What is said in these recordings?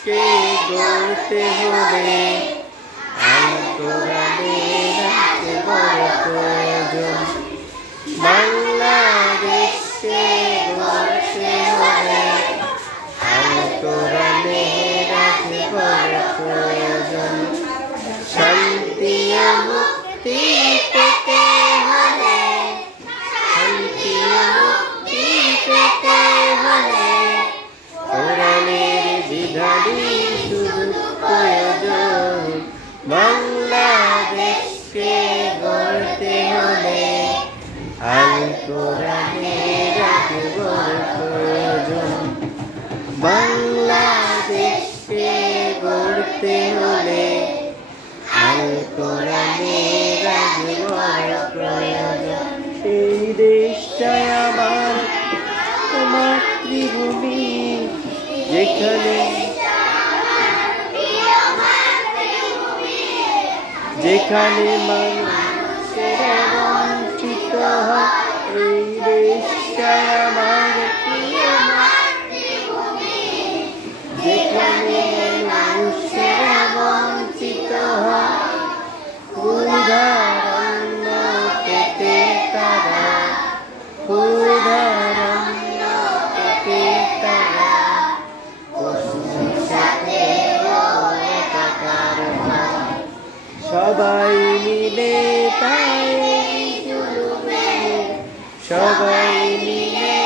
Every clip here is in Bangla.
দেশকে গড়তে হলে আইন কোরআনের রাখতে বড় প্রয়োজন। বাংলাদেশকে গড়তে হলে আইন কোরআনের রাখতে বড় প্রয়োজন। শান্তি ও মুক্তি পেতে হলে, শান্তি ও মুক্তি পেতে হলে কোরআনের বিধানই শুধু প্রয়োজন। বাংলাদেশকে গড়তে হলে আল কোরআনের রাখতে বড় প্রয়োজন। বাংলাদেশকে গড়তে হলে আল কোরআনের রাখতে বড় প্রয়োজন। এই দেশটাই আমার মাতৃভূমি, যেখানে যেখানে মানুষেরা বঞ্চিত হয়। এই দেশটাই আমার প্রিয় মাতৃভূমি, যেখানে মানুষেরা বঞ্চিত হয়। উদাহরণ পেতে তারা, উদাহরণ পেতে তারা সবাই মিলে তাই জুলুমে, সবাই মিলে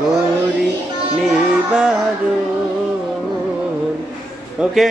করি নিবারণ। ওকে।